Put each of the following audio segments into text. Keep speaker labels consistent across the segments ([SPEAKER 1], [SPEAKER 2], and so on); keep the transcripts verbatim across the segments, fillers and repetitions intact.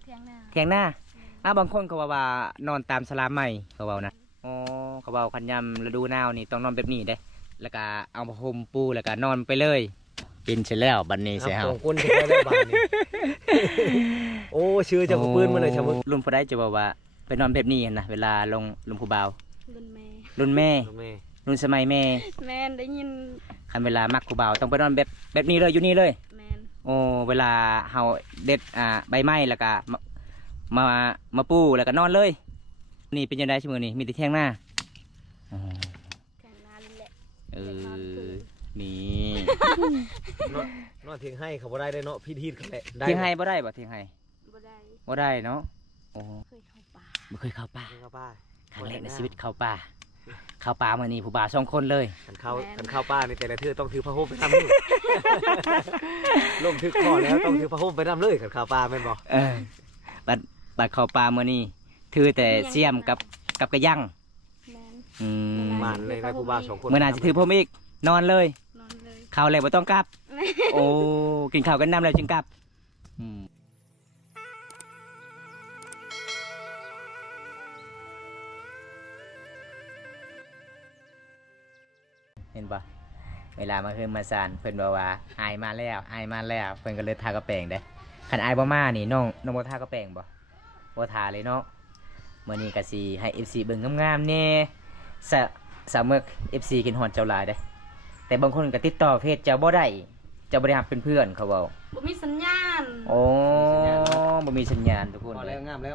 [SPEAKER 1] เที่ยงหน้า
[SPEAKER 2] เที่ยงหน้าอ้าวบางคนเขาว่าว่านอนตามสลามใหม่เขาเว้านะอ๋อเขาเว้าคันยำฤดูหนาวนี่ต้องนอนแบบนี้เด้แล้วก็เอาผ้าห่มปูแล้วก็นอนไปเลยกินเสร็จแล้วบัดนี้เสียเฮา
[SPEAKER 3] ของคุณจะได้บ้านนี่โอ้ชื่อจะกปืนมาเลยชะมึก
[SPEAKER 2] รุ่นผู้ใดจะบอกว่าไปนอนแบบนี้หั่นนะเวลาลงลุมผู้บ่าว
[SPEAKER 1] รุ่นแม่
[SPEAKER 2] รุ่นแม่
[SPEAKER 3] แม่
[SPEAKER 2] รุ่นสมัยแม่
[SPEAKER 1] แม่ได้ยิน
[SPEAKER 2] คันเวลามักผู้บ่าวต้องไปนอนแบบแบบนี้เลยอยู่นี่เลย
[SPEAKER 1] แม่
[SPEAKER 2] โอ้เวลาเฮาเด็ดอ่าใบไม้แล้วก็มามามาปูแล้วก็นอนเลยนี่เป็นยังไงชั่วโมงนี้มีแต่เที่ยงหน้าอ๋อ
[SPEAKER 1] แข่งนาแหละ
[SPEAKER 2] เออนี่
[SPEAKER 3] นอนนอนเทียงให้เขาบ่ได้ได้เนาะพี่ทีดเขาแหละได้
[SPEAKER 2] เที่ยงให้บ่ได้บ่เที่ยงให้
[SPEAKER 1] บ่ได้
[SPEAKER 2] บ่ได้เนาะโอ้
[SPEAKER 1] เคยเข้าป่า
[SPEAKER 2] บ่เคยเข้าป่า
[SPEAKER 3] เทียงเข้าป้า
[SPEAKER 2] ครั้งแรกในชีวิตเข้าป่าเข้าป่ามื้อนี้ผู้บ่าวสองคนเลย
[SPEAKER 3] ขันเข้าขันเข้าป้าในแต่ละเทือต้องถือผ้าห่มไปทำเลยล่มทึกคอแล้วต้องถือผ้าห่มไปทำเลยขันเข้าป้าแม่นบ่
[SPEAKER 2] เออบัดบัดเข้าป่ามื้อนี้ถือแต่เสียมกับกับกระยั่ง
[SPEAKER 1] แม่น
[SPEAKER 2] อืม
[SPEAKER 3] มานเลยนะผู้บ่าวสองคน
[SPEAKER 2] มื้อหน้าสิถือผมอีกนอนเลย
[SPEAKER 1] นอนเลย
[SPEAKER 2] ข้าวแล้วบ่ต้องกลับ โอ้กินข้าวกันน้ำแล้วจึงกลับอืมเห็นปะเวลามาเพิ่นมาซานเพิ่นบอกว่าอายมาแล้วอายมาแล้วเพิ่นก็เลยทากระแปรงเด้คันอายบ่มานี่น้องน้องบ่ทากระแปรงบ่บ่ทาเลยเนาะมื้อนี้ก็สิให้ เอฟ ซี เบิ่งงามๆแน่สะสาวเมึก เอฟ ซี กินฮอดเจ้าหลายเด้แต่บางคนก็ติดต่อเพจเจ้าบ่ได้เจ้าบ่ได้รับเป็นเพื่อนเขาเว้า
[SPEAKER 1] บ่มีสัญญาณ
[SPEAKER 2] โอ้บ่มีสัญญาณทุกคน
[SPEAKER 3] พอ
[SPEAKER 2] เล
[SPEAKER 3] แล้
[SPEAKER 2] ยว
[SPEAKER 3] งามแล้ว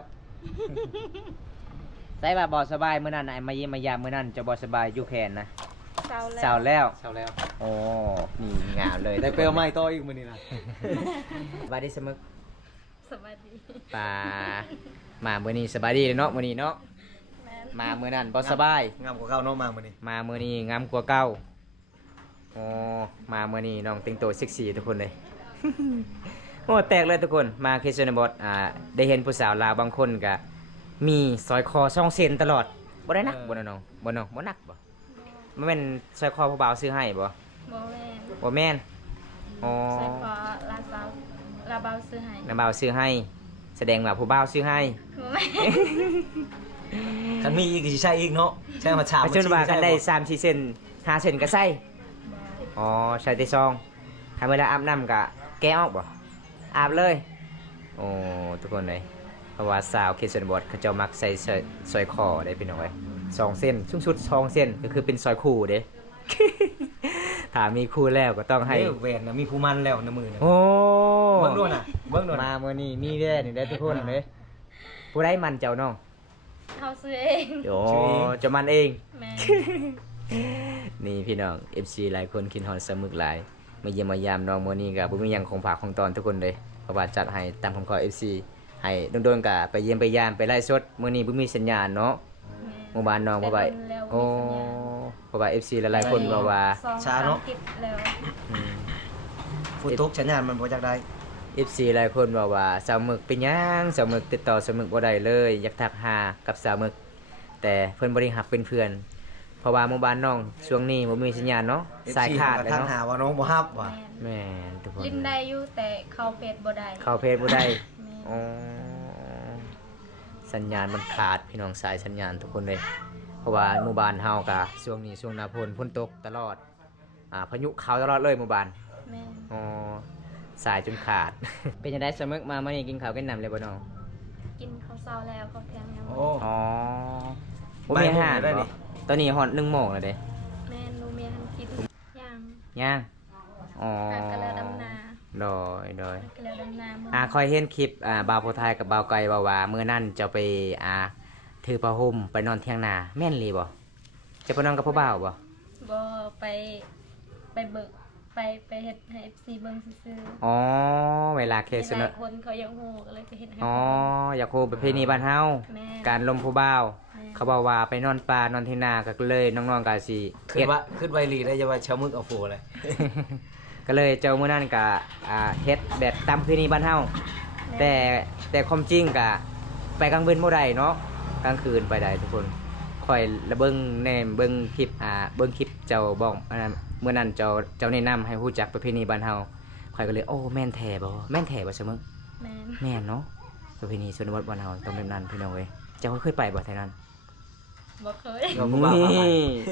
[SPEAKER 2] ใส่ว่าบ่สบายมื้อนั้นน่ะมาเยี่ยมมายามมื้อนั้นเจะบ่สบายอยู่แขนนะ
[SPEAKER 1] เศร้าแล้ว
[SPEAKER 2] เศร้าแล้ว
[SPEAKER 3] เช้าแล้ว
[SPEAKER 2] โอ้นี่งามเลย
[SPEAKER 3] ได้เปลวไม้ต่ออีกมื้อนี้นะ
[SPEAKER 2] สบายดีเสมอ
[SPEAKER 1] สวัสดี
[SPEAKER 2] ป่ามามื้อนี้สบายดีเลยเนาะมื้อนี้เนาะ
[SPEAKER 1] แม่น
[SPEAKER 2] มามื้อนั้นบ่สบาย
[SPEAKER 3] งามกว่าเก่าเนาะมามื้อนี้
[SPEAKER 2] มามื้อนี้งามกว่าเก่าโอ้มามื้อนี้น้องแต่งตัวเซ็กซี่ทุกคนเลย โอ้แตกเลยทุกคนมาเคสนบทอ่าได้เห็นผู้สาวลาวบางคนก็มีสร้อยคอสองเซนตลอดบ่ได้นักบ่นะน้องบ่น้องบ่นักบ่มันเป็นสร้อยคอผู้บ่าวซื้อให้บ่
[SPEAKER 1] บ่แม่น
[SPEAKER 2] บ่แม่นอ๋อ
[SPEAKER 1] ใส่ฟ้าลาซาวลาเบาซื้อให้
[SPEAKER 2] น้าบ่าวซื้อให้ แสดงว่าผู้บ่าวซื้อให้
[SPEAKER 1] บ่แม่น
[SPEAKER 3] คันมีอีกก็สิใช้อีกเนาะใช้มาฉาบ
[SPEAKER 2] ปัจจุบันกันได้สามสี่เซนห้าเซนก็ใส่
[SPEAKER 1] บ่
[SPEAKER 2] อ๋อใส่แต่ซองถ้าเวลาอาบน้ำก็แกะออกบ่อาบเลย โอ้ทุกคนเลยเพราะว่าสาวเคสนบทเขาเจ้ามักใส่สร้อยสร้อยคอได้พี่น้องเอ้ยสองเส้นสูงสุดสองเส้นก็คือเป็นสร้อยคู่เด้ ถ้ามีคู่แล้วก็ต้องให้
[SPEAKER 3] ให้แหวนน่ะมีผู้มันแล้วในมือเนี่ย
[SPEAKER 2] โอ้
[SPEAKER 3] เบิ่งดูน่ะเบิ่งดูน่ะ
[SPEAKER 2] มาเมื่อนี้มีแว่นี่ได้ทุกคนเลยผู้ได้มันเจ้าน้อง
[SPEAKER 1] เฮาซื้อเอง
[SPEAKER 2] โอ้เจะมันเอง
[SPEAKER 1] แม่น
[SPEAKER 2] นี่พี่น้อง เอฟ ซี หลายคนคิดฮอดสมึกหลายมาเยี่ยมมายามน้องมื้อนี้ก็บ่มีหยังของฝากของตอนทุกคนเลยเพราะว่าจัดให้ตามคำขอ เอฟ ซี ให้โดนๆก็ไปเยี่ยมไปยามไปไล่สดมื้อนี้บ่มีสัญญาณเนาะหมู่บ้านน้องเพราะว่าโอ้เพราะว่า เอฟ ซี หลายๆคนบอกว่า
[SPEAKER 1] ช้าเนาะแล้ว
[SPEAKER 2] อืม
[SPEAKER 3] ฝนตกสัญญาณมันบ่จักได้
[SPEAKER 2] เอฟ ซี หลายคนบอกว่าสาวหมึกเป็นหยังสาวหมึกติดต่อสาวหมึกบ่ได้เลยอยากทักหากับสาวหมึกแต่เพิ่นบ่ได้ฮักเป็นเพื่อนเพราะว่าหมู่บ้านน้องช่วงนี้บ่มีสัญญาณเนาะสายขาดเลย
[SPEAKER 3] ทัก
[SPEAKER 2] เนาะ
[SPEAKER 3] หาว่าน้องบ่ฮับว่ะ
[SPEAKER 1] แม่น
[SPEAKER 2] แม่นทุกคน
[SPEAKER 1] ลิ้นได้อยู่แต่เข้าเฟซบ่ได้
[SPEAKER 2] เข้าเพจบ่ได้
[SPEAKER 1] แม่น
[SPEAKER 2] อ๋อสัญญาณมันขาดพี่น้องสายสัญญาณทุกคนเลยเพราะว่าหมู่บ้านเฮากะช่วงนี้ช่วงหน้าฝนฝนตกตลอดอ่าพายุเข้าตลอดเลยหมู่บ้าน
[SPEAKER 1] แม่น
[SPEAKER 2] อ๋อสายจนขาด เป็นจังได๋สมึกมามื้อนี้กินข้าวกินน้ำเลยบ่น้อง
[SPEAKER 1] กินข้าวเช้าแล้วข้าวเที่ยงยัง
[SPEAKER 3] โอ้
[SPEAKER 2] อ๋อบ่มีอาหาร
[SPEAKER 3] บ่ายโมงได้
[SPEAKER 2] บ่
[SPEAKER 3] นี่
[SPEAKER 2] ตอนนี้ฮอดหนึ่งโมงแล้วเด้
[SPEAKER 1] แม่นหนูเมียทันกินย่าง
[SPEAKER 2] ย่างอ๋อ
[SPEAKER 1] การกระเลอดำนา
[SPEAKER 2] โดยโดย
[SPEAKER 1] การกระเลอดำนามื้อ
[SPEAKER 2] อ่าคอยเห็นคลิปอ่าบ่าวโพธิ์ไทยกับบ่าวไก่ว่าว่ามื้อนั้นจะไปอ่าถือผ้าห่มไปนอนเที่ยงนาแม่นเลยบ่จะไปนอนกับผู้บ่าวบ่
[SPEAKER 1] บ่ไปไปเบิกไปไปเฮ็ดให้ เอฟ ซี เบิ่งซื่อ
[SPEAKER 2] อ๋อเวลาเค
[SPEAKER 1] ๆ
[SPEAKER 2] ส
[SPEAKER 1] ห
[SPEAKER 2] เน
[SPEAKER 1] ลา
[SPEAKER 2] อะ
[SPEAKER 1] ยคนเขายังฮู้ก็เลยไปเฮ็ดให้
[SPEAKER 2] อ๋ออยากโคประเพณีบ้านเฮา
[SPEAKER 1] แม่
[SPEAKER 2] การลมผู้บ่าว
[SPEAKER 1] แม่
[SPEAKER 2] เขาบอกว่าไปนอนป่านอนที่นาก็เลยน้องๆก็สิ
[SPEAKER 3] ขึ้นว่าขึ้นไวรีได้จะว่าชาวมึกเอาโฟเลย
[SPEAKER 2] ก็เลยเจ้ามื้อนั้นก็อ่าเฮ็ดแบบตามประเพณีบ้านเฮาแต่แต่ความจริงก็ไปกลางคืนบ่ได้เนาะกลางคืนไปได้ทุกคนค่อยระเบิ่งแนมเบิ่งคลิปอ่าเบิ่งคลิปเจ้าบอกอันนั้นเมื่อนั้นเจ้าเจ้าแนะนำให้รู้จักประเพณีบ้านเฮาข่อยก็เลยโอ้แม่นแท้บ่แม่นแท้บ่เสมอ
[SPEAKER 1] แม่น
[SPEAKER 2] แม่นเนาะประเพณีชนบทบ้านเฮาต้องแบบนั้นพี่น้องเว้ยเจ้าเคยไปบ่ไทยนั้น
[SPEAKER 1] บ่เคย
[SPEAKER 3] เราผู้บ่าวพาไป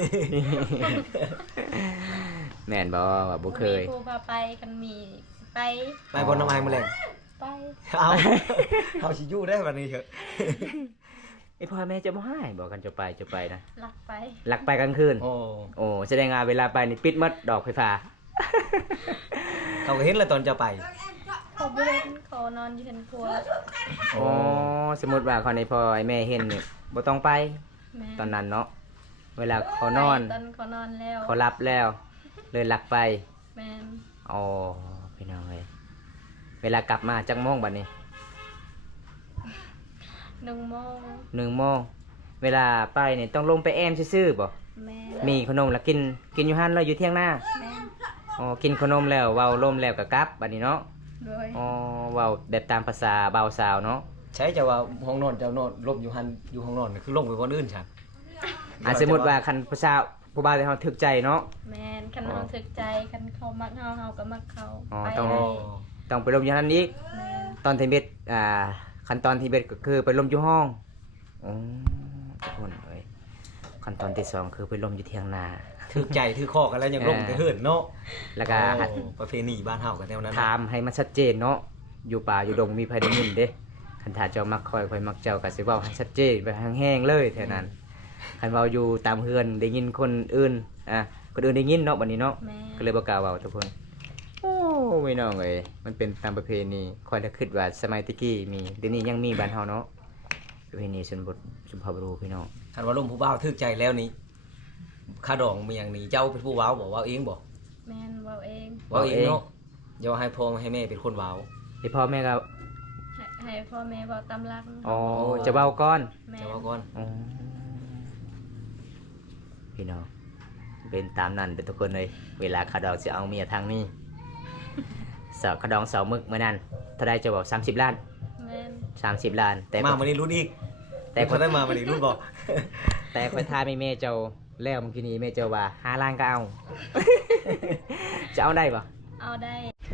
[SPEAKER 2] แม่นบ่ว่าบ่เคย
[SPEAKER 1] มีครูพาไปกันมีไป
[SPEAKER 3] ไปบนน้ำไม้มาแรง
[SPEAKER 1] ไป
[SPEAKER 3] เอาเอาชิยูได้วันนี้เถอะ
[SPEAKER 2] ไอ้พ่อแม่จะบ่ให้บอกกันจะไปจะไปนะ
[SPEAKER 1] หลักไป
[SPEAKER 2] หลักไปกลางคืน
[SPEAKER 3] โอ้
[SPEAKER 2] โอ้แสดงว่าเวลาไปนี่ปิดหมดดอกไฟฟ้า
[SPEAKER 3] เขาก็เห็นแล้วตอนจะไป
[SPEAKER 1] เขาบ่เล่นเขานอนอยู่เห็นครัว
[SPEAKER 2] อ๋อสมมุติว่าเขาในพ่อไอ้แม่เห็นนี่บ่ต้องไป
[SPEAKER 1] แม่
[SPEAKER 2] ตอนนั้นเนาะเวลาเขานอน
[SPEAKER 1] ไปตอนเขานอนแล้ว
[SPEAKER 2] เขารับแล้ว เลยหลักไป
[SPEAKER 1] แม่น
[SPEAKER 2] อ๋อพี่น้องเอ้ยเวลากลับมาจักโมงบัดนี้
[SPEAKER 1] หนึ่งโมง
[SPEAKER 2] หนึ่งโมงเวลาไปนี่ต้องลงไปแอมซื่อๆบ่
[SPEAKER 1] แม่
[SPEAKER 2] มีขนมแล้วกินกินอยู่หั่นเลยอยู่เที่ยงหน้า
[SPEAKER 1] แม่
[SPEAKER 2] อ๋อกินขนมแล้วเว้าลมแล้วก็กลับบัดนี้เนาะ
[SPEAKER 1] โดย
[SPEAKER 2] อ๋อเว้าแบบตามภาษาบ่าวสาวเนาะ
[SPEAKER 3] ใช้จะว่าห้องนอนเจ้านอนลบอยู่หันอยู่ห้องนอนน่ะคือลงไปบนอื่นฉัน
[SPEAKER 2] อ่ะสมมุติว่าคันผู้สาวผู้บ่าวที่เฮาถึกใจเนาะ
[SPEAKER 1] แม่นคัน
[SPEAKER 2] อ๋อ
[SPEAKER 1] เฮาถึกใจคันเขามักเฮาเฮาก็มักเขา
[SPEAKER 2] อ๋อ
[SPEAKER 1] ไป
[SPEAKER 2] ต้อง
[SPEAKER 1] ได้
[SPEAKER 2] ต้องไปลมอยู่หั่นอีก
[SPEAKER 1] แม่น
[SPEAKER 2] ตอนที่เบ็ดอ่าขั้นตอนที่เบ็ดก็คือไปลมอยู่ห้องอ๋อทุกคนเอ้ยขั้นตอนที่สองคือไปลมอยู่เที่ยงนา
[SPEAKER 3] ถือใจถือคอกันแล้วยังลงแต่เหินเนาะ
[SPEAKER 2] แล้วก็
[SPEAKER 3] โอ้ประเพณีบ้านเฮากันแนวนั้น
[SPEAKER 2] ถามให้มันชัดเจนเนาะอยู่ป่าอยู่ดงมีไผได้ยินเด้คันถ้าเจ้ามักคอยคอยมักเจ้าก็สิเว้าให้ชัดเจนไปแห้งๆเลยเท่านั้นคันเว้าอยู่ตามเฮือนได้ยินคนอื่นอ่ะคนอื่นได้ยินเนาะบัดนี้เนาะ
[SPEAKER 1] แม่น
[SPEAKER 2] ก็เลยบ่กล้าเว้าทุกคนโอ้ไม่น้องเอ้ยมันเป็นตามประเพณีคอยจะคิดว่าสมัยตะกี้มีเดี๋ยวนี้ยังมีบ้านเฮาเนาะประเพณีชนบทชุมพรบุรีพี่น้อง
[SPEAKER 3] คันว่าลมผู้บ่าวถือใจแล้วนี่ค่าดองมีอย่างนี้เจ้าเป็นผู้ว้าวบอกว้าวเองบอก
[SPEAKER 1] แม่นเว้าเอง
[SPEAKER 3] ว้าวเองเนาะอย่าว่าให้พ่อให้แม่เป็นคนว้าว
[SPEAKER 2] ที่พ่อแม่ก็
[SPEAKER 1] ให้ให้พ่อแม่เว้าตามหลัก
[SPEAKER 2] อ๋อจะเบาก่อน
[SPEAKER 1] แม่
[SPEAKER 3] เจ้าว่าก่อน
[SPEAKER 2] อ๋อพี่น้องเป็นตามนั้นเด้อทุกคนเลยเวลาขาดองจะเอาเมียทางนี้สาวขาดองเสามึกเมื่อนั้นถ้าได้จะบอกสามสิบล้าน
[SPEAKER 1] แม่น
[SPEAKER 2] สามสิบล้าน แต่
[SPEAKER 3] มาวันนี้รุ่นอีก
[SPEAKER 2] แต่
[SPEAKER 3] แต่คนได้มาวันนี้รุ่นบอก
[SPEAKER 2] แต่คนทาไม่เมเจ้าแล้วเมื่อกี้นี้เมเจ้าว่าห้าล้านก็เอา จะเอาได้ปะ
[SPEAKER 1] เอาได้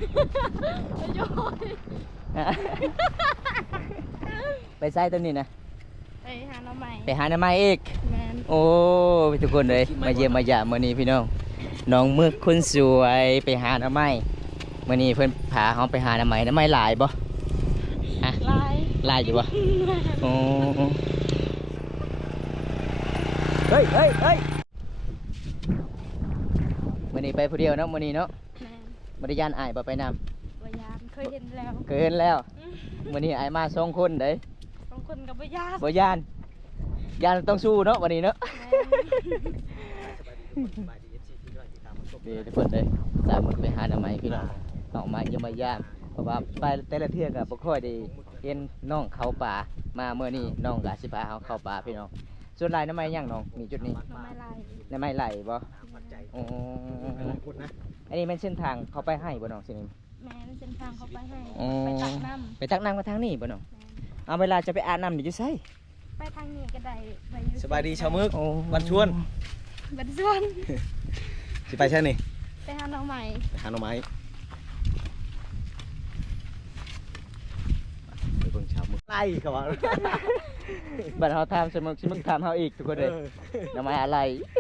[SPEAKER 2] ไปใส่ตัวนี้นะ
[SPEAKER 1] ไปหาน้องใหม่
[SPEAKER 2] ไปหาหน้าไม้อีก
[SPEAKER 1] แม่น
[SPEAKER 2] โอ้ยทุกคนเลยมาเยี่ยมมาหยามมื้อนี้พี่น้องน้องมึกคนสวยไปหาหน้าไม้มื้อนี้เพิ่นพาเฮาไปหาหน้าไม้หน้าไม้หลายบ่ฮะ
[SPEAKER 1] ลาย
[SPEAKER 2] หลายอยู่บ่โอ้เฮ้ยเฮ้ยเฮ้ยมื้อนี้ไปผู้เดียวเนาะมื้อนี้เนาะ
[SPEAKER 1] แม่น
[SPEAKER 2] บ่ได้ย่านอายบ่ไปนำ
[SPEAKER 1] บ่ยานเคยเห็นแล้ว
[SPEAKER 2] เกินแล้วมื้อนี้อายมาสองคนเด้
[SPEAKER 1] บางคนก็บ่ยาน
[SPEAKER 2] บ่ย่านย่านต้องสู้เนาะวันนี้เนาะ
[SPEAKER 1] แม่น
[SPEAKER 2] ดีทุกคนเลยสามมื้อไปหาหน้าไม้พี่น้องออกมาเยี่ยมมายามเพราะว่าไปแต่ละเที่ยก็บ่ค่อยได้เห็นน้องเข้าป่ามาเมื่อนี้น้องก็สิพาเฮาเข้าป่าพี่น้องส่วนหลายหน้าไม้ย่างน้องมีจุดนี้
[SPEAKER 1] น้องไม้ลาย
[SPEAKER 2] หน้าไม้ไหลบ่โอ้อันนี้เป็นเส้นทางเข้าไปให้บ่น้องสินี่
[SPEAKER 1] แม่นเส้นทางเขาไปให้
[SPEAKER 2] อ๋อ
[SPEAKER 1] ไปตักน้ำ
[SPEAKER 2] ไปตักน้ำมาทางนี้บ่น้องเอาเวลาจะไปอาบน้ำนี่อยู่ไส
[SPEAKER 1] ไปทางนี้ก็ได้ไปอยู่
[SPEAKER 3] สบายดีชาวมึก
[SPEAKER 2] โอ้
[SPEAKER 3] วันชวน
[SPEAKER 1] บัดส่วน
[SPEAKER 3] สิไปใช่นี่
[SPEAKER 1] ไปหาน้องใหม่
[SPEAKER 3] ไปหาหน่อไม้
[SPEAKER 2] ไปเบิ่งชาวมึก
[SPEAKER 3] ไล่เขาว่า
[SPEAKER 2] บัดเฮาถามสมึกสมึกถามเฮาอีกทุกคนเลยหน้าไม้อะไร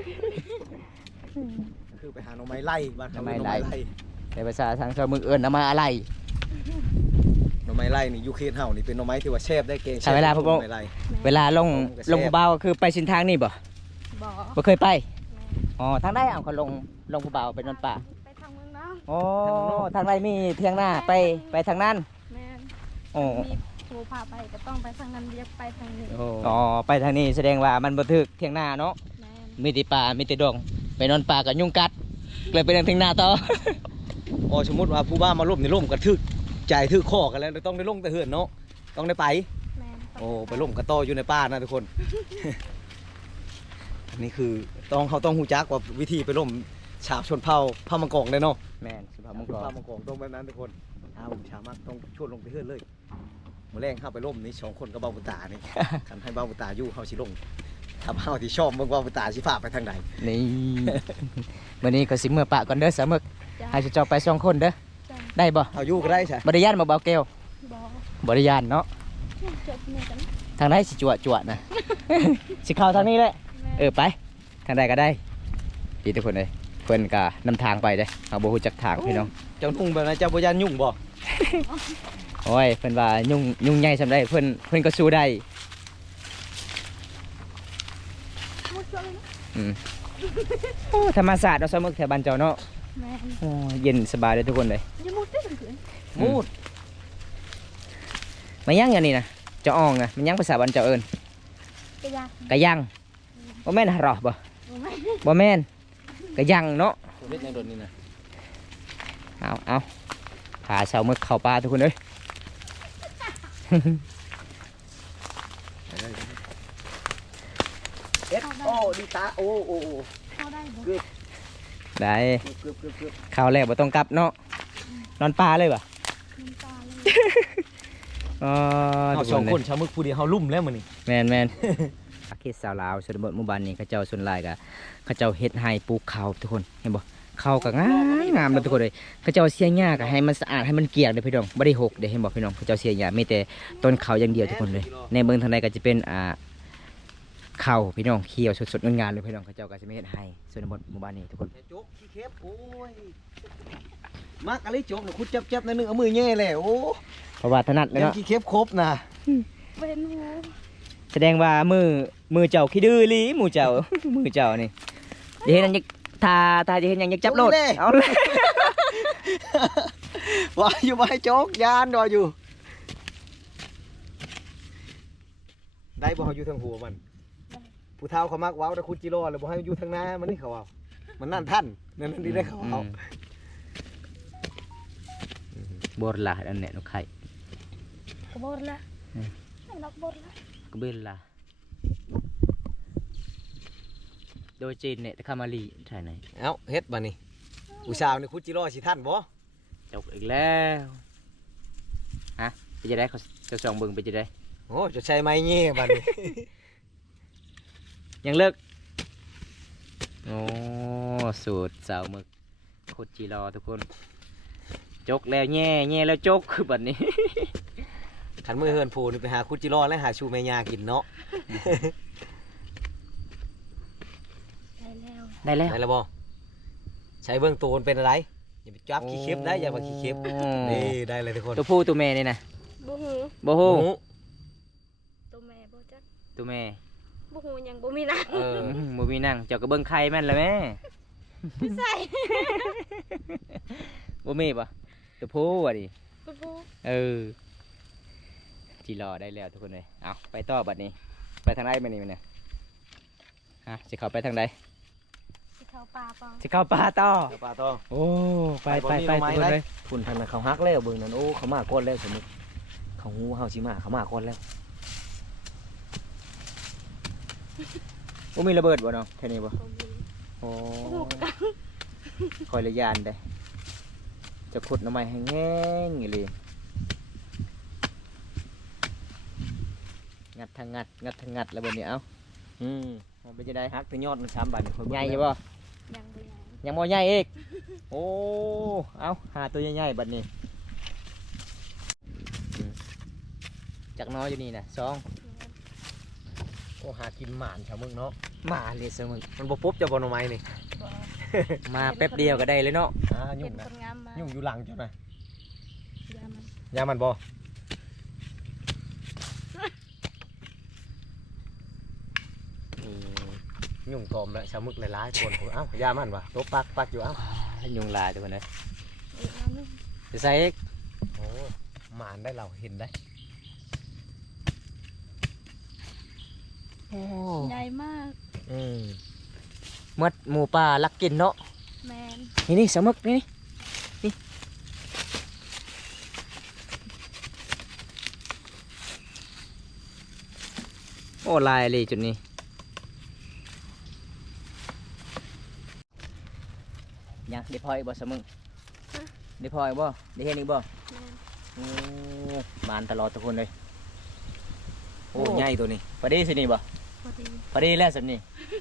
[SPEAKER 3] คือไปหาหน่อไม้ไล่บ้านเขา
[SPEAKER 2] หน่อไม้
[SPEAKER 3] เป็นหน่อ
[SPEAKER 2] ไล่
[SPEAKER 3] ไม้ไล่
[SPEAKER 2] ในภาษาทางชาวเมืองเอิ้นหน้าไม้อะไร
[SPEAKER 3] หน่อไม้ไล่นี่อยูเคนเฮานี่เป็นหน่อไม้ที่ว่าแซ่บได้เก่ง
[SPEAKER 2] ใช้เวลาพวก
[SPEAKER 3] หน่อไม้ไล่
[SPEAKER 2] เวลาลง
[SPEAKER 3] ผมก็แซ่บ
[SPEAKER 2] ลงภูเบาคือไปเส้นทางนี่บ่
[SPEAKER 1] บ่
[SPEAKER 2] บ่เคยไปอ๋อทางใดเอาเขาลงลงภูเบาไปนอนป่า
[SPEAKER 1] ไปทางเมืองน้อง
[SPEAKER 2] อ๋อทางใดมีเที่ยงหน้าไปไปทางนั้น
[SPEAKER 1] แม่น
[SPEAKER 2] โอ้
[SPEAKER 1] มีครูพาไปก็ต้องไปทางนั้นเรียกไปทางนี้
[SPEAKER 2] อ๋อไปทางนี้แสดงว่ามันบ่ถึกเที่ยงหน้าเนาะ
[SPEAKER 1] แม่น
[SPEAKER 2] มีแต่ป่ามีแต่ดงไปนอนป่ากับยุงกัดเลยไปเดินเที่ยงหน้าต่อ
[SPEAKER 3] อ๋อสมมุติว่าผู้บ้ามาล่มในล่มกระทึกใจทึกคอกันแล้วต้องได้ลงแต่เหือนเนาะต้องได้ไป
[SPEAKER 1] แม่น
[SPEAKER 3] โอ้ไปล่มกระโตอยู่ในป่านะทุกคน อันนี้คือต้องเขาต้องหูจักว่าวิธีไปล่มชาวชนเผ่าผ้ามังกรเลยเนาะ
[SPEAKER 2] แม่นสุภาพมงคล
[SPEAKER 3] ผ้ามังกรต้องแบบนั้นทุกคนถ้าผมชาวมากต้องชวนลงไปเหือนเลยมาแรงเข้าไปล่มนี่สองคนกับเบาบุตานี่ คันให้เบาบุตาอยู่เขาสิลงถ้าเบาที่ชอบเบิ่งเบาบุตาสิพาไปทางใด
[SPEAKER 2] นี่ มื้อนี้ก็สิเมื่อปะก่อนเด้อสามึก
[SPEAKER 1] จ้า
[SPEAKER 2] ให้เจ้าไปสองคนเด้อ
[SPEAKER 1] จ้า
[SPEAKER 2] ได้บ่
[SPEAKER 3] เอาอยู่ก็ได้ใช่
[SPEAKER 2] บ่ได้ย่านบ่เบาแก้ว
[SPEAKER 1] บ่
[SPEAKER 2] บ่ได้ย่านเนาะ
[SPEAKER 1] จบเนี่ยกัน
[SPEAKER 2] ทางไหนสิจั่วจั่วนะ สิเข้าทางนี้แหละเออไปทางใดก็ได้ดีทุกคนเลยเพิ่นก็นำทางไปเด้เอาบ่ฮู้จักทางพี่น้อง
[SPEAKER 3] เจ้านุ่งแบบนั้นเจ้าบ่ยันยุ่งบ่
[SPEAKER 2] โอ้ยเพิ่นว่ายุ่งยุ่งใหญ่ซำได้เพิ่นเพิ่นก็สู้ได้
[SPEAKER 1] มุดเลยนะ
[SPEAKER 2] อืมโอ้ธรรมศาสตร์เนาะสมึกแถวบ้านเจ้าเนาะ
[SPEAKER 1] แม่
[SPEAKER 2] โอ้เย็นสบายเลยทุกคนเลย
[SPEAKER 1] อย่ามุดได้ถึง
[SPEAKER 3] มูด
[SPEAKER 2] มาย่างอย่างนี้นะเจ้าอ่องนะมันย่างภาษาบ้านเจ้าเอิ้น
[SPEAKER 1] กระยาก
[SPEAKER 2] กะย่างบ่แม่นหรอบ่
[SPEAKER 1] โอ้ไม่
[SPEAKER 2] บ่แม่นกะย่างเนาะ
[SPEAKER 3] ตัวเล็กในรถนี่นะ
[SPEAKER 2] เอาเอาพาชาวมึกเข้าป่าทุกคนเอ้ย
[SPEAKER 3] เอ็ดโอ้ดีตาโอ้โอ้โอ้
[SPEAKER 1] เข้าได้บ่
[SPEAKER 2] ได้
[SPEAKER 3] เกือบเกือบเกือบ
[SPEAKER 2] ข้าวแรกบ่ต้องกลับเนาะนอนป่าเลยบ่
[SPEAKER 1] น้ำตาเลย
[SPEAKER 2] อ๋อ
[SPEAKER 3] เฮา
[SPEAKER 2] ทุก
[SPEAKER 3] สอง
[SPEAKER 2] เลย
[SPEAKER 3] คนชาวมึกผู้เดียวเฮาลุ่มแล้วมื้อนี้
[SPEAKER 2] แมนแมน อาเขตสาวลาวชนบทหมู่บ้านนี้เขาเจ้าส่วนหลายกะเขาเจ้าเฮ็ดให้ปลูกข้าวทุกคนเห็นบ่ข้าวก็งามงามเลยทุกคนเลยเขาเจ้าเสียหญ้าก็ให้มันสะอาดให้มันเกลี่ยงเลยพี่น้องบ่ได้หกเด้เห็นบ่พี่น้องเขาเจ้าเสียหญ้ามีแต่ต้นข้าวอย่างเดียวทุกคนเลย ในเมืองทางใดก็จะเป็นอ่าข้าวพี่น้องเขียวสดๆงามๆเลยพี่น้องเขาเจ้าก็จะไม่เฮ็ดให้ชนบทหมู่บ้านนี้ทุกคน
[SPEAKER 3] โจ๊กขี้เข็บโอ้ยมักอะไรโจ๊กน่ะคุดจับๆหนั่นนึงเอามือแย่แล้วโอ้
[SPEAKER 2] เพราะว่าถนัดเลย
[SPEAKER 3] เล่น
[SPEAKER 2] เนาะ
[SPEAKER 3] ขี้เข็บครบนะ
[SPEAKER 1] เป็นหู
[SPEAKER 2] แสดงว่ามือมือเจ้าขี้ดื้ออีหลีหมู่เจ้า มือเจ้านี่เดี๋ยวเห็นหยังอยากทาทาจะเห็นหยังอยากจับโลดเอาเลย
[SPEAKER 3] ว่าอยู่บ่ให้โจ๊กยานดออยู่ ได้บ่เขาอยู่ทางหัวมัน ผู้เฒ่าเขามักเว้าแต่คุดจิโร่แล้วบ่ให้อยู่ทางหน้ามันนี่เขาเว้ามันนั่นท่านนั่นนั่นนี่ได้เขาเว้า
[SPEAKER 2] บดละอันเนี้ยนกไข่
[SPEAKER 1] กระโดดละนักบดละ
[SPEAKER 2] กเบลละโดยจีนเนี่ยคามารีใช่ไหม
[SPEAKER 3] เอ้าเฮ็ดบัดนี้ผู้สาวนี่คุดจิโร่สิท่านบ่
[SPEAKER 2] จกอีกแล้วฮะไปจะได้เขาจะส่องเบิ่งไปจะได้
[SPEAKER 3] โอ้จะใช้ไม้เงี้บัดนี้
[SPEAKER 2] ยังเลิกโอ้สูตรสาวหมึกโคตรจีรอทุกคนจกแล้วแง่แง่แล้วจกคือแบบนี้
[SPEAKER 3] ขันมือเฮือนผูนี่ไปหาคุดจิโร่แล้วหาชูแม่ยากินเนาะ
[SPEAKER 1] ได้แล้ว
[SPEAKER 2] ได้แล้ว
[SPEAKER 3] ได้แล้วบ่ใช้เบื้องตัวมันเป็นอะไรอย่าไปจับขี้เข็บได้อย่ามาขี้เข็บนี่ได้เลยทุกคน
[SPEAKER 2] ตัวผู้ตัวแม่นี่นะ
[SPEAKER 1] บ่หู
[SPEAKER 2] โบฮู
[SPEAKER 3] หมู
[SPEAKER 1] ตัวแม่บ่จัก
[SPEAKER 2] ตัวแม่
[SPEAKER 1] บ่หูยังบ่มีนัก
[SPEAKER 3] เออ
[SPEAKER 2] อืมบ่มีนั่งเจ้าก็เบิ่งไข่แม่นละแม่
[SPEAKER 1] ใส่
[SPEAKER 2] บ่มีปะตัวผู้อ่ะดิ
[SPEAKER 1] ตัวผู้
[SPEAKER 2] เออจีรอได้แล้วทุกคนเลยเอาไปต่อบัดนี้ ไปทางไหนมานี่มันเนี่ยฮะจะเข้าไปทางใด
[SPEAKER 1] สิเข้าป่าเปล่า
[SPEAKER 2] จะเข้าป่าต่อ
[SPEAKER 3] เดี๋ยวปลาทอง
[SPEAKER 2] โอ้ไปไปไป
[SPEAKER 3] ไปบ่มี
[SPEAKER 2] ทุกคน
[SPEAKER 3] ไม้
[SPEAKER 2] เล
[SPEAKER 3] เลย ย คุณพันนะเขาฮักแล้วเบิ่งนั่นโอ้เขามาก้อนแล้วสมมุติเขาหูเฮาสิมาเขามาก้อนแล้ว
[SPEAKER 2] บ่มีระเบิดบ่เนาะแค่นี้บ่
[SPEAKER 1] บ่มี
[SPEAKER 2] โอ้
[SPEAKER 1] บ่หูกัน
[SPEAKER 2] คอยระยานได้จะขุดหน้ำไม้ให้แห้งอีหลีงัดทางงัดงัดทางงัดแล้วบัดนี้เอ้า
[SPEAKER 3] อืม
[SPEAKER 2] มันเป็นจะได้
[SPEAKER 3] ฮักแต่ยอดมันซ้ำบาดนี่ค่อย
[SPEAKER 2] ให
[SPEAKER 3] เบิ่
[SPEAKER 2] ญ่
[SPEAKER 3] ง
[SPEAKER 2] อยู่
[SPEAKER 3] แล้ว
[SPEAKER 2] บ่
[SPEAKER 1] ยังบ่ใหญ่
[SPEAKER 2] ยังบ่ใหญ่อีกโอ้เอ้าหาตัวใหญ่ๆบัดนี้อืมจักน้อยอยู่นี่นะสอง
[SPEAKER 3] โอ้หากินหมานชาวเมืองเนาะ
[SPEAKER 2] มาเลยเสมอ
[SPEAKER 3] มันบ่ปุ๊บจะบ่หน่อไม้นี่
[SPEAKER 1] บ่
[SPEAKER 2] มาแป๊บเดียวก็ได้เลยเนาะ
[SPEAKER 3] อ่ายุ่
[SPEAKER 1] เป็
[SPEAKER 3] ง
[SPEAKER 1] น
[SPEAKER 3] นะ
[SPEAKER 1] คนงามมา
[SPEAKER 3] ยุ่งอยู่หลังจ้ะนะ
[SPEAKER 1] ยามัน
[SPEAKER 3] ยามันบ่อืมยุ่งตอมแล้วชาวมึกหลายๆคนเอ้ายามันวะตบปักปักอยู่เอ้า
[SPEAKER 2] ยุงลายทุกคนเลย
[SPEAKER 1] อีกอันหนึง
[SPEAKER 2] จะใส่อีก
[SPEAKER 3] โอ้หมานได้เราเห็นได้
[SPEAKER 2] โอ้
[SPEAKER 1] ใหญ่มาก
[SPEAKER 3] อืม
[SPEAKER 2] มดหมูป่าลักกินเนาะ
[SPEAKER 1] แมน
[SPEAKER 2] นี่นี่สมึกนี่นี่นี่โอ้ลายเลยจุดนี้ยังได้พออีกบ่สมึงได้พออีกบ่ได้เห็นอีกบ่
[SPEAKER 1] แมน
[SPEAKER 2] โอ้มานตลอดทุกคนเลย
[SPEAKER 3] โอ้ใหญ่ตัวนี้
[SPEAKER 2] พอดีสินี่บ่
[SPEAKER 1] พอดี
[SPEAKER 2] พอดีแล้วสินี่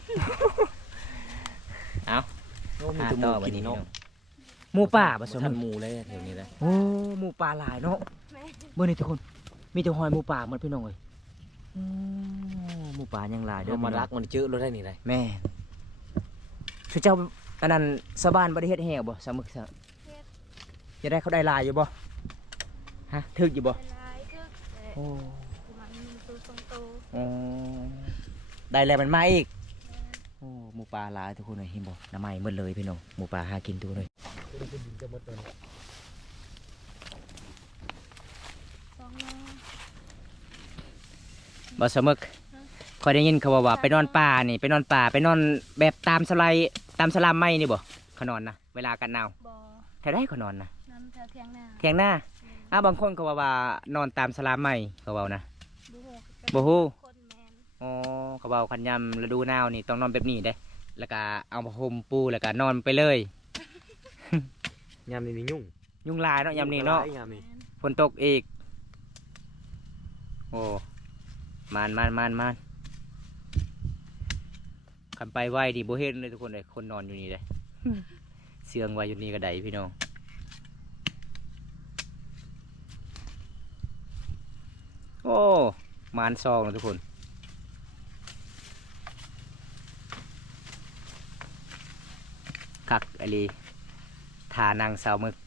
[SPEAKER 2] เอา
[SPEAKER 3] โอ้มี
[SPEAKER 2] หา
[SPEAKER 3] แตัวห
[SPEAKER 2] ต่
[SPEAKER 3] มู
[SPEAKER 2] อบั
[SPEAKER 3] กิ
[SPEAKER 2] ด
[SPEAKER 3] น
[SPEAKER 2] นี้
[SPEAKER 3] เนาะ
[SPEAKER 2] หมูป่าผสม
[SPEAKER 3] ทันหมูเลยแถวนี้เลย
[SPEAKER 2] โอ้หมูป่าหลายเนาะ
[SPEAKER 1] แมน
[SPEAKER 2] เมื่อนี้ทุกคนมีแต่หอยหมูป่าหมดพี่น้องเอ้ยอืมหมูป่ายังหลายเด้
[SPEAKER 3] เดี๋
[SPEAKER 2] อ
[SPEAKER 3] ยวมารักมันเจอรถได้นี่เลย
[SPEAKER 2] แม่สุเจ้าอันนั้นสะบ้านบ่ได้เฮ็ดแห่บ่สามึกซะจะได้เขาได้หลายอยู่บ่ฮะถึกอยู่บ่
[SPEAKER 1] หลายๆคือแต่
[SPEAKER 2] โอ้
[SPEAKER 1] ประมาณหนึ่งตัวสองตัว
[SPEAKER 2] อ๋อได้แล้วมันมาอีกโอ้หมูป่าหลายทุกคนเลยเห็นบ่น้ำไหม้หมดเลยพี่น้องหมูป่าหากินทุกคนเลย
[SPEAKER 1] สองโล
[SPEAKER 2] บ่สมึกคอยได้ยินเขาว่าว่าไปนอนป่านี่ไปนอนป่าไปนอนแบบตามสไลด์ตามสลามไม้นี่บ่เขานอนนะเวลากันหนาว
[SPEAKER 1] บ่อ
[SPEAKER 2] แถวได้เขานอนนะ
[SPEAKER 1] น้ำแถวเทียงนา
[SPEAKER 2] เที่ยงหน้าอ้าวบางคนเขาว่าว่านอนตามสลามไม้เขาเว้านะ
[SPEAKER 1] บ่ฮู้
[SPEAKER 2] บ่ฮู้
[SPEAKER 1] คนแมน
[SPEAKER 2] อ๋อเขาเว้าคันยามฤดูหนาวนี่ต้องนอนแบบนี้เด้แล้วก็เอาผ้าห่มปูแล้วก็นอนไปเลย
[SPEAKER 3] ยามนี้นี่ยุ่ง
[SPEAKER 2] ยุงลายเนาะยามนี้เนาะ
[SPEAKER 3] ยามนี้
[SPEAKER 1] แมน
[SPEAKER 2] ฝนตกอีกโอ้มานมานมานมานขันไปไหวดีโบเห็นเลยทุกคนเลยคนนอนอยู่นี่เลย เสื่องไว้อยู่นี่ก็ได้พี่น้องโอ้มานซองนะทุกคนคักอะไรทานางสาวมึก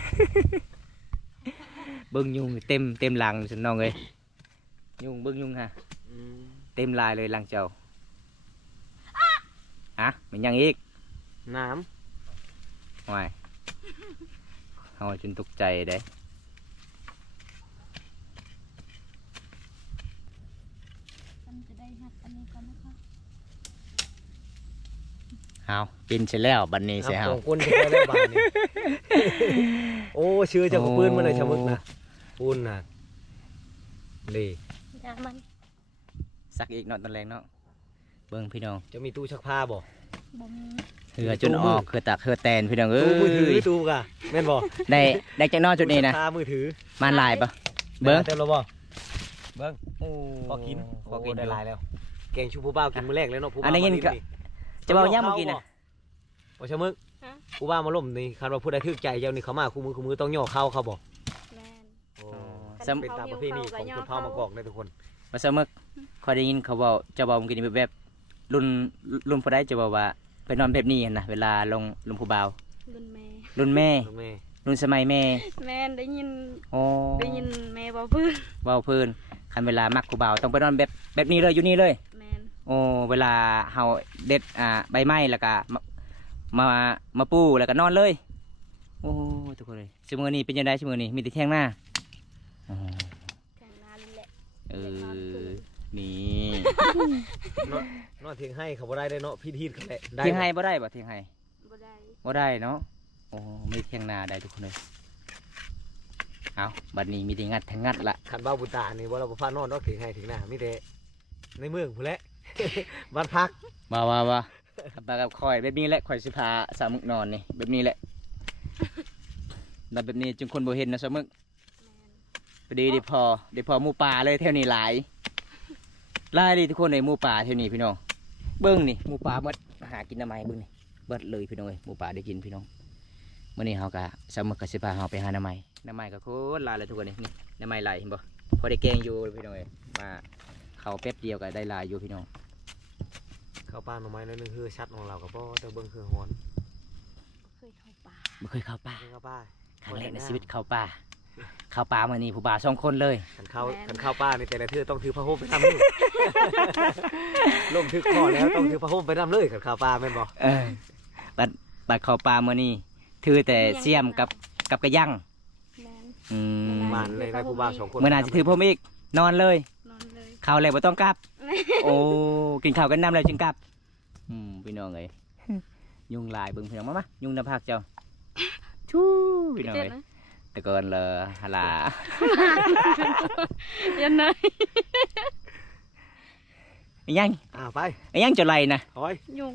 [SPEAKER 2] เบิ้งยุงเต็มเต็มหลังฉันน้องเลยยุงเบิ้งยุงฮะ
[SPEAKER 3] อืม
[SPEAKER 2] เต็มลายเลยหลังเจ้าอะมันยังอีก
[SPEAKER 3] น้
[SPEAKER 2] วายเอาจนตกใจเด้
[SPEAKER 1] มันจะได้หักอันนี้ก่อนนะคะ
[SPEAKER 2] เอาปินเสร็จแล้วบันนี้
[SPEAKER 3] ำ
[SPEAKER 2] เสีย
[SPEAKER 3] ค
[SPEAKER 2] เอา
[SPEAKER 3] ของคนจะได้แล้วบาดนี้ โอ้ชื่อเจ้าก็ปืนมาเลยชะมึกนะปูนน่ะดี
[SPEAKER 1] ยามัน
[SPEAKER 2] สักอีกเนาะตอนแรงเนาะเบิ้งพี่น้อง
[SPEAKER 3] จะมีตู้ชักผ้าบ่
[SPEAKER 1] บ่มี
[SPEAKER 2] เหือจนออกเหือตักเหือแตนพี่น้องเอ้
[SPEAKER 3] ตู้มือถือย ตู้กะแม่นบ่
[SPEAKER 2] ได้ได้จากนอกจุดนี้นะ
[SPEAKER 3] ตู้ชักผ้ามือถือ
[SPEAKER 2] มันลายปะเบิ้ง
[SPEAKER 3] เต็มแล้วบ่เบิ้ง
[SPEAKER 2] โอ้
[SPEAKER 3] พอกิน
[SPEAKER 2] พอกิน
[SPEAKER 3] ได้หลายแล้ว แกงชูผู้บ่าวกินมื้อแรกแล้วเนาะผู้
[SPEAKER 2] อั
[SPEAKER 3] บ่าน ว
[SPEAKER 2] นี้กิน
[SPEAKER 3] มา
[SPEAKER 2] ก็
[SPEAKER 3] ลิ้
[SPEAKER 2] จะบอกย่างเมื่อกี้นะ
[SPEAKER 3] บ่ชะมึกผู้บ่าวมาล่มนี่คันว่าผู้ใดถึกใจเจ้านี่เขามาคู่มือคู่มือต้องย่อเข้าเขาบ่
[SPEAKER 1] แมน
[SPEAKER 3] โอ้
[SPEAKER 2] ซ้ำ
[SPEAKER 3] เป็นตามประเพณีของคนเผามากอกเลยทุกคน
[SPEAKER 2] มาเสมอคอยได้ยินเขาบอกจะบอกเมื่อกี้นี่แบบรุ่นรุ่นผู้ใดจะบอกว่าไปนอนแบบนี้หั่นนะเวลาลงลงผู้บ่าว
[SPEAKER 1] รุ่นแม่
[SPEAKER 2] รุ่นแม่
[SPEAKER 3] น้องแม่
[SPEAKER 2] รุ่นสมัยแม่
[SPEAKER 1] แมนได้ยิน
[SPEAKER 2] โอ้
[SPEAKER 1] ได้ยินแม่บอกเพื่อน
[SPEAKER 2] เว้าเพื้นคันเวลามักผู้บ่าวต้องไปนอนแบบแบบนี้เลยอยู่นี่เลย
[SPEAKER 1] แมน
[SPEAKER 2] โอ้เวลาเฮาเด็ดอ่าใบไม้แล้วก็มามามาปูแล้วก็นอนเลยโอ้ทุกคนเลยชั่วโมงนี้เป็นยังไงชั่วโมงนี้มีแต่เที่ยงหน้าอ๋อ
[SPEAKER 1] แข่งนาลินแหละ
[SPEAKER 2] เออนี่
[SPEAKER 3] นอนนอนเทียงให้เขาบ่ได้ได้เนาะพี่ทีดเขาแหละได้
[SPEAKER 2] เที่ยงให้บ่ได้บ่เที่ยงให้
[SPEAKER 1] บ่ได้
[SPEAKER 2] บ่ได้เนาะโอ้มีเที่ยงหน้าได้ทุกคนเลยเอาบัดนี้มีแต่งัดทั้งงัดละ
[SPEAKER 3] คันบ้าวบุญตานี่ว่าเราบ่พานอนเนาะเทียงให้ถึงหน้ามีแต่ในเมืองพุ่นแหละ บ้านพัก
[SPEAKER 2] ว่าว่าว่าขับมากับคอยแบบนี้แหละคอยสิพาสาวมึกนอนนี่แบบนี้แหละนอนแบบนี้จึงคนบ่เห็นนะสาวมึก
[SPEAKER 1] แมน
[SPEAKER 2] พอดีได้พอได้พอหมูป่าเลยเท่านี้หลายหลายดีทุกคนในหมูป่าเท่านี้พี่น้องเบิ้งนี่หมูป่าเบิดหากินน้ำไม้เบิ้งนี่เบิดเลยพี่น้องเอ้ยหมูป่าได้กินพี่น้องเมื่อนี้เฮากะสาวมึกกะสิพาเฮาไปหาน้ำไม้น้ำไม้ก็โคตรหลายเลยทุกคนนี่นี่น้ำไม้ไหลเห็นบ่พอได้แกงอยู่พี่น้องเอ้ยมาเขาแป๊บเดียวก็ได้หลายอยู่พี่น้อง
[SPEAKER 3] เข้าป่าหน่อไม้หนั่นนึงคือชัดของเรากับบ่แต่เบิ่งคือหอน
[SPEAKER 1] เคยเข้าป่า
[SPEAKER 2] ไม่เคยเข้าป่า
[SPEAKER 3] เบิ่งเข้าป่า
[SPEAKER 2] ครั้งแรกในชีวิตเข้าป่าเข้าป่ามื่อนี้ผู้บ่าวสองคนเลย
[SPEAKER 3] คันเข้าคันเข้าป่านี่แต่ละเทื่อต้องถือผ้าห่มไปนำเลย ล่มถึกคอแล้วต้องถือผ้าห่มไปนำเลยคันเข้าป่าแม่นบ่
[SPEAKER 2] เออบัดบัดเข้าป่ามื่อนี้ถือแต่เสียมกับกับกระยั่ง
[SPEAKER 1] แมน
[SPEAKER 2] อืม
[SPEAKER 3] มานเลยได้ผู้บ่าวสองคน
[SPEAKER 2] เมื่อหนาจะถือผมอีกนอนเลย
[SPEAKER 1] นอนเลย
[SPEAKER 2] ข้าวเลยบ่ต้องกลับ โอ้กินข้าวกันน้ำเลยจึงกลับอืมพี่น้องเอ้ย ยุงลายเบิ่งพี่น้องมามายุงน้ำผักเจ้าชู้พี่น้อง
[SPEAKER 1] เจ็บ
[SPEAKER 2] เอ้ย
[SPEAKER 1] ไหม
[SPEAKER 2] แต่ก่อนเลยฮาลา
[SPEAKER 1] ยันเลย
[SPEAKER 2] ไอ้ยัง
[SPEAKER 3] อ่าไป
[SPEAKER 2] ไอ้ยังจะไรนะ
[SPEAKER 3] ถอย
[SPEAKER 1] ยุง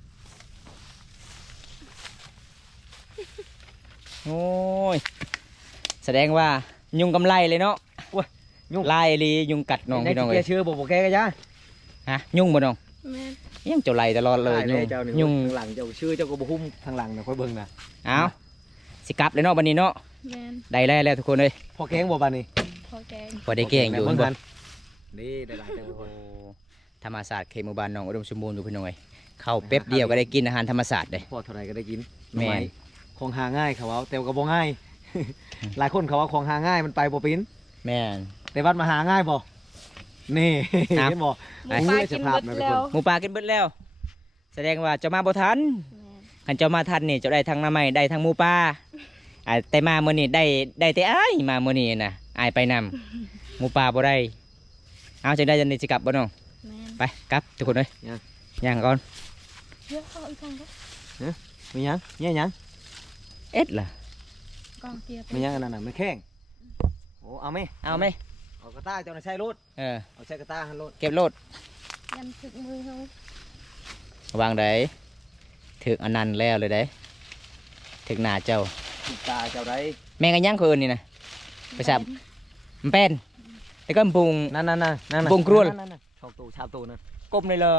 [SPEAKER 2] โอ้ยแสดงว่ายุงกำไรเลยเนาะยุงลายอีหลียุงกัดน้องพี่น้อง
[SPEAKER 3] แก
[SPEAKER 2] เอ้ย
[SPEAKER 3] ชื่อบ่บ่แกก็ย่า
[SPEAKER 2] ฮะยุงบ่น้อง
[SPEAKER 1] แมน
[SPEAKER 2] ยังจะไรตลอดเลยยุง
[SPEAKER 3] เจ้านี่
[SPEAKER 2] ยุง
[SPEAKER 3] ทางหลังเจ้าชื่อเจ้าก็บ่หุ้มทางหลังน่ะค่อยเบิ่งน่ะ
[SPEAKER 2] เอาสิกลับเลยเนาะบันนี้เนาะ
[SPEAKER 1] แมน
[SPEAKER 2] ได้แล้วแล้วทุกคนเลย
[SPEAKER 3] พอแกงบ่บัดนี้
[SPEAKER 2] พ
[SPEAKER 1] พอแกง
[SPEAKER 2] พอได้เก่งอยู่
[SPEAKER 3] เบิ่ง
[SPEAKER 2] บ่
[SPEAKER 3] กันนี่ได้หลายจังทุกคน
[SPEAKER 2] ธรรมศาสตร์เขตหมู่บ้านหนองอุดมสมบูรณ์อยู่พี่น้องเอ้ยเข้าแป๊บเดียวก็ได้กินอาหารธรรมศาสตร์เลย
[SPEAKER 3] พอเท่าไรก็ได้กิน
[SPEAKER 2] แม่น
[SPEAKER 3] ของหาง่ายเขาเอาแต่ก็บ่ง่าย หลายคนเขาว่าของหาง่ายมันไปบ่เป็น
[SPEAKER 2] แม่น
[SPEAKER 3] แต่วัดมาหาง่ายบ่นี่
[SPEAKER 2] ครับ
[SPEAKER 3] เห็นบ่
[SPEAKER 1] หมูปลากินเบิดแล้ว
[SPEAKER 2] หมูป่ากินเบิดแล้ว แสดงว่าเจะมาบ่ทัน
[SPEAKER 1] แม่น
[SPEAKER 2] คันเจ้ามาทันนี่เจะได้ทั้งหน้ำไม้ได้ทั้งหมูป่าอ่าแต่มามื้อนี้ได้ได้แต่อ้ายมามื้อนี้น่ะอายไปนำหมูป่าบ่ได้เอาจังได้จังได๋สิกลับบ่น้อง
[SPEAKER 1] แม่น
[SPEAKER 2] ไปกลับทุกคนเอ้ย
[SPEAKER 3] ยัง
[SPEAKER 2] ย่างก่อน
[SPEAKER 1] เยอะเข้าอีกทางก็
[SPEAKER 3] มีหยังเนี่ยหยัง
[SPEAKER 2] เอ็ดล่ะ
[SPEAKER 1] กองเกียร์
[SPEAKER 3] มีหยังอันนั้นน่ะมันแข้งโอ้เอาไหม
[SPEAKER 2] เอาไหม
[SPEAKER 3] เอากระต้าเจ้าน่ะใช้รถ
[SPEAKER 2] เออ
[SPEAKER 3] เอาใช้กระต้าหันรถ
[SPEAKER 2] เก็บโลด
[SPEAKER 1] ยันถึกมือเขา
[SPEAKER 2] วางได้ถึกอันนั้นแล้วเลยได้ถึกหน้าเจ้า
[SPEAKER 3] กระตาเจ้าได้
[SPEAKER 2] แม่งกันยังคนนี่นะ ไปสับ มันเป็นแต่ก็ปรุง
[SPEAKER 3] นั่นนั่นนั่นนั่นน่ะ
[SPEAKER 2] บุ้งกรวล
[SPEAKER 3] นั่นๆๆชาวตูชาวตูนั่น
[SPEAKER 2] กบเลยเลย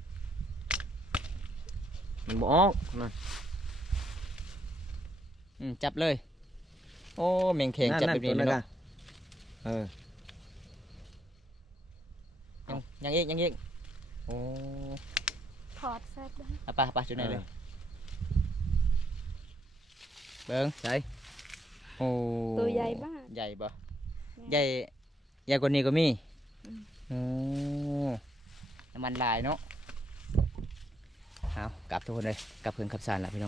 [SPEAKER 3] มันบ่ออกนั่น
[SPEAKER 2] อืมจับเลย โอ้แมงแข็งจับแบบนี้
[SPEAKER 3] นั่น
[SPEAKER 2] เนาะ
[SPEAKER 3] เออ
[SPEAKER 2] ยังยังอีกยังอีกโอ้
[SPEAKER 1] ถอดแซ่บได้
[SPEAKER 2] เอาไปเอาไปจุดไหนเลยเบิ้ง
[SPEAKER 3] ใช่
[SPEAKER 2] โอ้
[SPEAKER 1] ตัวใหญ่มาก
[SPEAKER 2] ใหญ่บ่ใหญ่ใหญ่กว่านี้ก็มี
[SPEAKER 1] อืม
[SPEAKER 2] โอ้น้ำมันลายเนาะเอากลับทุกคนเลยกลับเพื่อนขับสานละพี่น้อง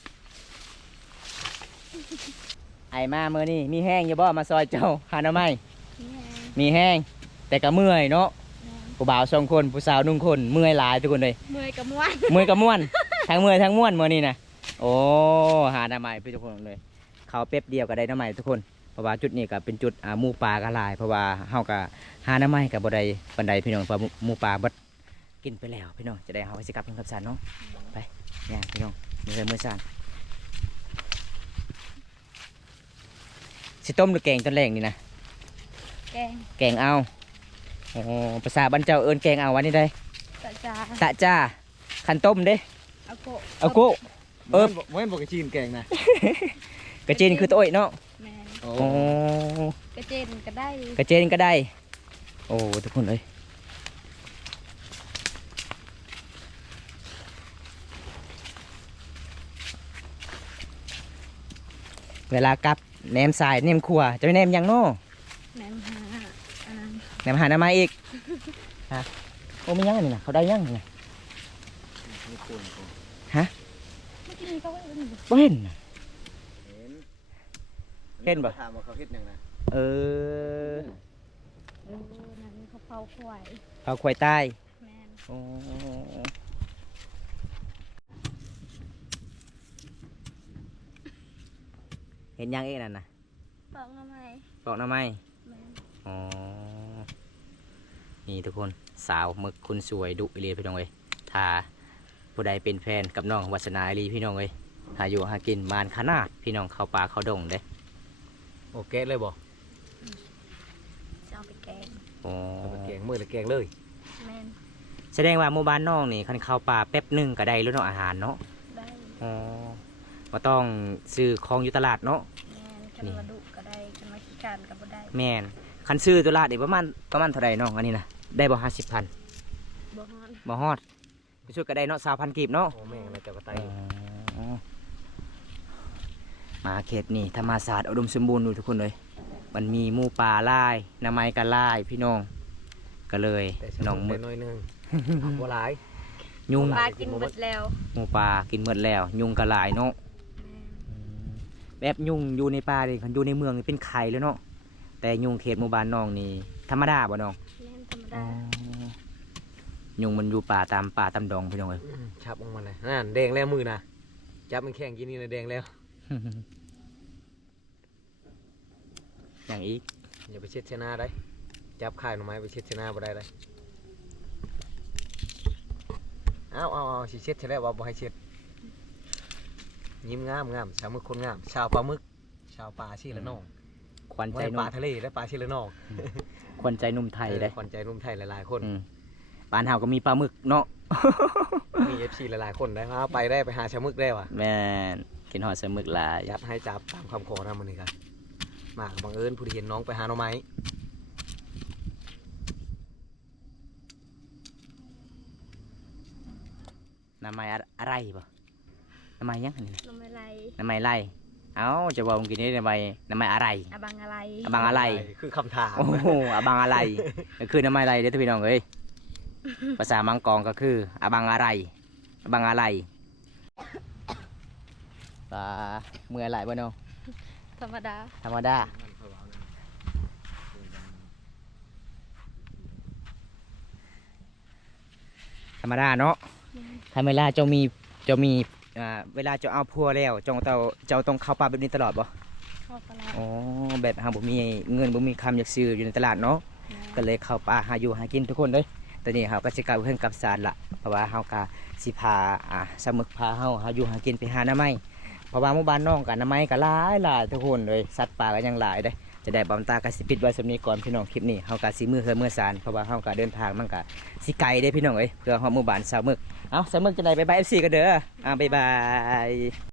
[SPEAKER 2] ไอมาเมื่อนี่มีแห้งอยู่บ่มาซอยเจ้าหาหน่อไม้
[SPEAKER 1] นี่ไง
[SPEAKER 2] มีแห้งแต่ก็เมื่อยเนาะ
[SPEAKER 1] แม่น
[SPEAKER 2] ผู้บ่าวสองคนผู้สาวหนึ่งคนเมื่อยหลายทุกคนเลย
[SPEAKER 1] เมื่อยกับม้วน
[SPEAKER 2] เมื่อยกับม่วน ทั้งเมื่อยทั้งม่วนเมื่อนี้นะโอ้หาหน่อไม้พี่ทุกคนเลย เขาเป๊บเดียวก็ได้หน่อไม้ทุกคนเพราะว่าจุดนี้ก็เป็นจุดอ่าหมูปลากระลาย เพราะว่าเฮาก็หาหน่อไม้กับบ่ได้ปันใดพี่น้องเพราะหมูปลาเบัดกินไปแล้วพี่น้องจะได้เฮาไปสิกลับเพิ่นกับสานเนาะไปเนี่ยพี่น้องมือใส่มือสานสิต้มหรือแกงตอนแรกนี่นะ
[SPEAKER 1] แกง
[SPEAKER 2] แกงเอาโอ้ภาษาบ้านเจ้าเอิ้นแกงเอาวันนี้ได้
[SPEAKER 1] ตะจา
[SPEAKER 2] ตะจ้าขันต้มเด้
[SPEAKER 1] เอาโกะ
[SPEAKER 2] เอาโก้ เออ
[SPEAKER 3] เว้นบอกกระจีนแกงนะ
[SPEAKER 2] กระเจนคือตัวอ้อยเนาะ
[SPEAKER 1] แม่น
[SPEAKER 3] โอ้
[SPEAKER 2] โอ้
[SPEAKER 1] กระเจนก็ได้
[SPEAKER 2] กระเจนก็ได้ โอ้ทุกคนเลยเวลากลับแหนมสายแหนมขัวจะไปแหนมหยังเนาะ
[SPEAKER 1] แม่นหาอันนั้น
[SPEAKER 2] แหนมหาหน้าไม้อีกฮะโอ้ไม่ยังอันนี้นะเขาได้ยังไง
[SPEAKER 3] ไม่ควร
[SPEAKER 1] เมื่อกี้นี้เขาว่าเอิ้นอยู่
[SPEAKER 2] บ่เห็นน่ะ
[SPEAKER 3] เห็น
[SPEAKER 2] เห็นบ่
[SPEAKER 3] ถามว่าเขาเฮ็ดหยังนะ
[SPEAKER 2] เออ
[SPEAKER 1] เออนั้นเขาเผาควาย
[SPEAKER 2] เอาควายใต้
[SPEAKER 1] แม่น
[SPEAKER 2] โอ้เห็นยังเอ๊ะนั่นนะ
[SPEAKER 1] ปอกหน้ำไม้
[SPEAKER 2] บอกหน้าไม้
[SPEAKER 1] แม่น
[SPEAKER 2] อ๋อ นี่ทุกคนสาวหมึกคุณสวยดุอีเลียพี่น้องเอ้ยถ้าผู้ใดเป็นแฟนกับน้องวัสนาอีเลีพี่น้องเอ้ยถ้าอยู่หากินมานขนาดพี่น้องเข้าป่าเข้าดงเด้
[SPEAKER 3] โอเคเลยบ่
[SPEAKER 1] จะเอาไปแกง
[SPEAKER 2] โอ้
[SPEAKER 3] เอาไปแกงมื้อละแกงเลย
[SPEAKER 1] แม่น
[SPEAKER 2] แสดงว่าหมู่บ้านน้องนี่คันเข้าป่าแป๊บหนึงก็ได้แล้วเนาะอาหารเนาะ
[SPEAKER 1] ได้
[SPEAKER 2] อ๋อบ่ต้องซื้อของอยู่ตลาดเนาะ
[SPEAKER 1] แม่นกันมาดุก็ได้กันมาขี้การก็บ่ได้
[SPEAKER 2] แม่นคันซื้อตลาดนี่ประมาณประมาณเท่าใดน้องอันนี้นะได้บ่ห้าสิบพัน
[SPEAKER 1] บ่ฮอน
[SPEAKER 2] บ่ฮอดไปช่วยก็ได้เนาะสาวพันกีบเนาะ
[SPEAKER 3] โอ้แม่งแล้วเจ้าก็ไต
[SPEAKER 2] อ๋อมาเขตนี่ธรรมศาสตร์อุดมสมบูรณ์อยู่ทุกคนเลย มันมีหมูป่าลายน้ำไม้กันลายพี่น้อง ก็เลย
[SPEAKER 3] แต่
[SPEAKER 2] น้องหมึก
[SPEAKER 3] น้อยหนึงบ่หลาย
[SPEAKER 2] ยุง
[SPEAKER 1] ปลากินหมดแล้ว
[SPEAKER 2] หมูป่ากินหมดแล้ว ยุงกระลายเนาะ
[SPEAKER 1] แม่น
[SPEAKER 2] แบบยุงอยู่ในป่าเลยคันอยู่ในเมืองนี่เป็นไข่แล้วเนาะ แต่ยุงเขตหมู่บ้านน้องนี่ธรรมดาบ่น้อง
[SPEAKER 1] แม่นธรรมดา
[SPEAKER 2] ยุงมันอยู่ป่าตามป่าตามดองพี่น้องเลย
[SPEAKER 3] อืมชับออกมาเลยนั่นแดงแล้วมือนะจับมันแข็งกินนี่นะแดงแล้ว
[SPEAKER 2] อย่างอีก
[SPEAKER 3] อย่าไปเช็ดเชนาได้จับข่ายหน่อไม้ไปเช็ดเชนาบ่ได้เลยเอาเอาเอาสิเช็ดเท่าไรว่าบ่ให้เช็ดยิ้มงามงามชาวมึกคนงามชาวปลาหมึกชาวปลาชีละน้อง
[SPEAKER 2] ควันใจ
[SPEAKER 3] ไม่
[SPEAKER 2] ห
[SPEAKER 3] ป
[SPEAKER 2] นุ่
[SPEAKER 3] ลาม ทะเลและปลาชีละน้อง
[SPEAKER 2] ควันใจหนุ่มไทยได้
[SPEAKER 3] ขวัญใจหนุ่มไทยหลายๆคน
[SPEAKER 2] อืมบ้านเฮาก็มีปลาหมึกเนาะ
[SPEAKER 3] มีเอฟซีหลายๆคนได้ครับไปได้ไปหาชาวมึกได้ว่ะ
[SPEAKER 2] แม่นกินหอดสมึกหลาย
[SPEAKER 3] จับให้จับตามคำขอนะมันนี่ครับมาบังเอิญผู้ที่เห็นน้องไปหาหน่อไม้
[SPEAKER 2] น้ำไม้อะอะไรบ่น้ำไม้ยังอันนี้
[SPEAKER 1] น้ำอะไร
[SPEAKER 2] น้ำไม้ไรเอ้าจะบอกเมื่อกี้นี้น้ำไม้น้ำไม้อะไร
[SPEAKER 1] อะบังอะไร
[SPEAKER 2] อะบังอะไร
[SPEAKER 3] คือคำถาม
[SPEAKER 2] โอ้โหอะบังอะไรก็คือน้ำไม้ไรเด้อทุกพี่น้องเอ้ยภาษามังกรก็คืออะบังอะไรอะบังอะไรปลาเมื่อไหร่บ่น้อง
[SPEAKER 1] ธรรมดา
[SPEAKER 2] ธรรมดาธรรมดาเนาะถ้าเวลาเจ้ามีเจ้ามีอ่าเวลาเจ้าเอาพัวแล้วเจ้าเจ้าเจ้าต้องเข้าป่าแบบนี้ตลอดบ่
[SPEAKER 1] เข้าตลาด
[SPEAKER 2] อ๋อแบบหาบ่มีเงินบ่มีคำอยากซื้ออยู่ในตลาดเนาะก็เลยเข้าป่าหาอยู่หากินทุกคนเลยตอนนี้เฮาก็สิกลับเพิ่นกลับศาลละเพราะว่าเฮาก็สิพาอ่าสมึกพาเฮาหาอยู่หากินไปหาหน้าไม้เพราะว่าหมู่บ้านน้องก็หน้าไม้ก็หลายหลายทุกคนเลยสัตว์ป่าก็ยังหลายเด้ จะได้บำตาก็สิปิดไว้สำนี้ก่อนพี่น้องคลิปนี้เฮาก็สิมือเฮือมือสารเพราะว่าเฮาก็เดินทางมันก็สิไกลเด้พี่น้องเอ้ยเพื่อฮอดหมู่บ้านสาวมึกเอ้าสาวมึกจะได้ไปบาย เอฟ ซี กันเด้ออ่าบ๊ายบาย